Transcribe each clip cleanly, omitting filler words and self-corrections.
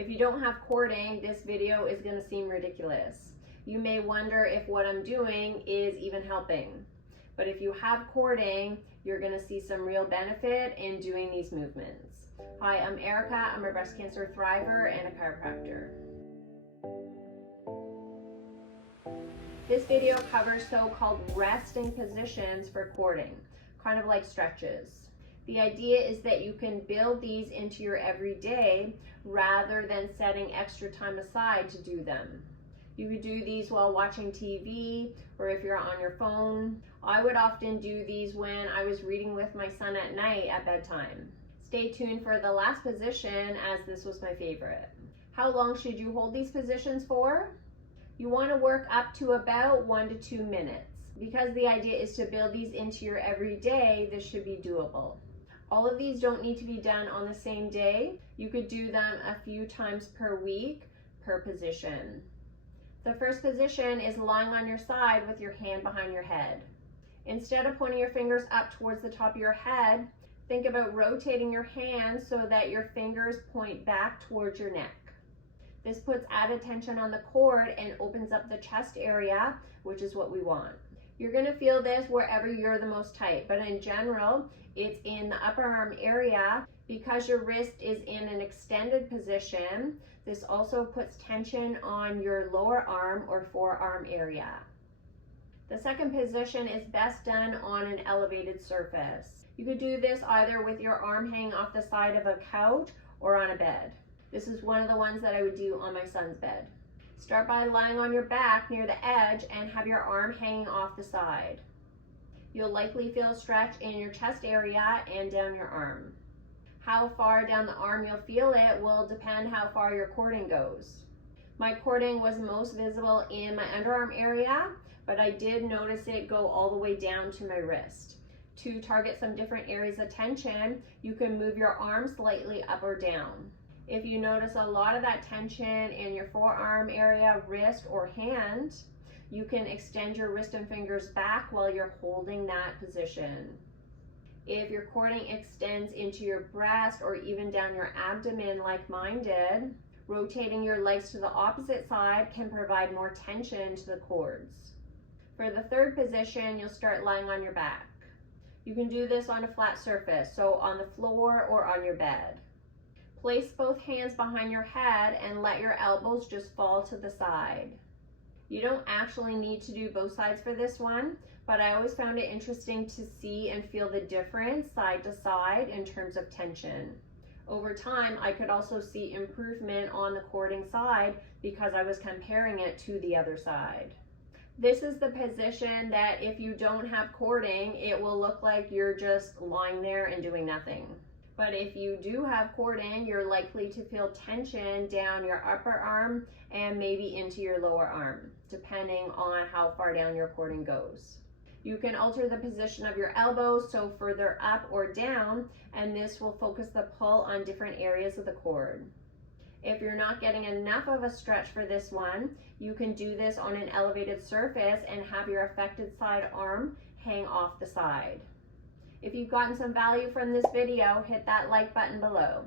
If you don't have cording, this video is going to seem ridiculous. You may wonder if what I'm doing is even helping. But if you have cording, you're going to see some real benefit in doing these movements. Hi, I'm Erica. I'm a breast cancer thriver and a chiropractor. This video covers so-called resting positions for cording, kind of like stretches. The idea is that you can build these into your everyday rather than setting extra time aside to do them. You could do these while watching TV or if you're on your phone. I would often do these when I was reading with my son at night at bedtime. Stay tuned for the last position, as this was my favorite. How long should you hold these positions for? You want to work up to about 1 to 2 minutes. Because the idea is to build these into your everyday, this should be doable. All of these don't need to be done on the same day. You could do them a few times per week per position. The first position is lying on your side with your hand behind your head. Instead of pointing your fingers up towards the top of your head, think about rotating your hands so that your fingers point back towards your neck. This puts added tension on the cord and opens up the chest area, which is what we want. You're going to feel this wherever you're the most tight, but in general, it's in the upper arm area. Because your wrist is in an extended position, this also puts tension on your lower arm or forearm area. The second position is best done on an elevated surface. You could do this either with your arm hanging off the side of a couch or on a bed. This is one of the ones that I would do on my son's bed. Start by lying on your back near the edge and have your arm hanging off the side. You'll likely feel a stretch in your chest area and down your arm. How far down the arm you'll feel it will depend how far your cording goes. My cording was most visible in my underarm area, but I did notice it go all the way down to my wrist. To target some different areas of tension, you can move your arm slightly up or down. If you notice a lot of that tension in your forearm area, wrist, or hand, you can extend your wrist and fingers back while you're holding that position. If your cording extends into your breast or even down your abdomen like mine did, rotating your legs to the opposite side can provide more tension to the cords. For the third position, you'll start lying on your back. You can do this on a flat surface, so on the floor or on your bed. Place both hands behind your head and let your elbows just fall to the side. You don't actually need to do both sides for this one, but I always found it interesting to see and feel the difference side to side in terms of tension. Over time, I could also see improvement on the cording side because I was comparing it to the other side. This is the position that if you don't have cording, it will look like you're just lying there and doing nothing. But if you do have cording, you're likely to feel tension down your upper arm and maybe into your lower arm, depending on how far down your cording goes. You can alter the position of your elbows, so further up or down, and this will focus the pull on different areas of the cord. If you're not getting enough of a stretch for this one, you can do this on an elevated surface and have your affected side arm hang off the side. If you've gotten some value from this video, hit that like button below.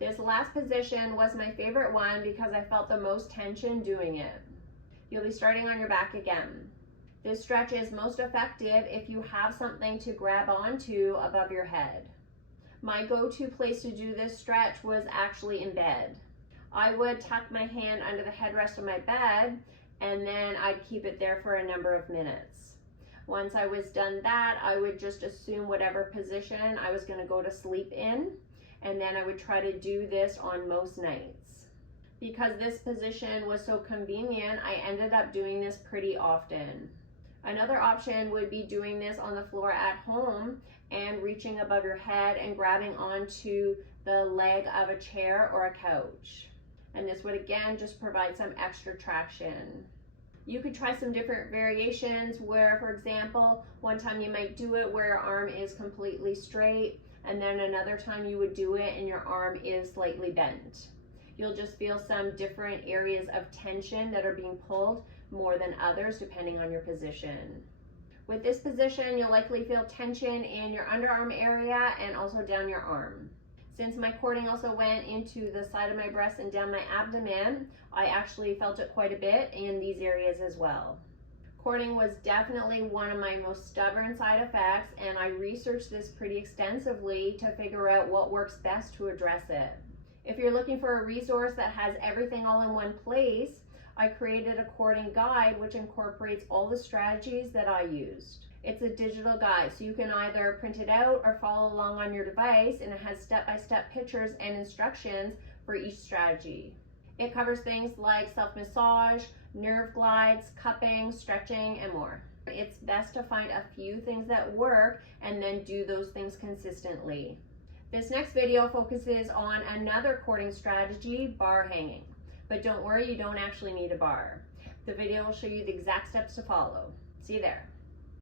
This last position was my favorite one because I felt the most tension doing it. You'll be starting on your back again. This stretch is most effective if you have something to grab onto above your head. My go-to place to do this stretch was actually in bed. I would tuck my hand under the headrest of my bed and then I'd keep it there for a number of minutes. Once I was done that, I would just assume whatever position I was going to go to sleep in, and then I would try to do this on most nights. Because this position was so convenient, I ended up doing this pretty often. Another option would be doing this on the floor at home and reaching above your head and grabbing onto the leg of a chair or a couch. And this would again just provide some extra traction. You could try some different variations where, for example, one time you might do it where your arm is completely straight, and then another time you would do it and your arm is slightly bent. You'll just feel some different areas of tension that are being pulled more than others depending on your position. With this position, you'll likely feel tension in your underarm area and also down your arm. Since my cording also went into the side of my breast and down my abdomen, I actually felt it quite a bit in these areas as well. Cording was definitely one of my most stubborn side effects, and I researched this pretty extensively to figure out what works best to address it. If you're looking for a resource that has everything all in one place, I created a cording guide which incorporates all the strategies that I used. It's a digital guide, so you can either print it out or follow along on your device, and it has step-by-step pictures and instructions for each strategy. It covers things like self-massage, nerve glides, cupping, stretching, and more. It's best to find a few things that work and then do those things consistently. This next video focuses on another cording strategy, bar hanging. But don't worry, you don't actually need a bar. The video will show you the exact steps to follow. See you there.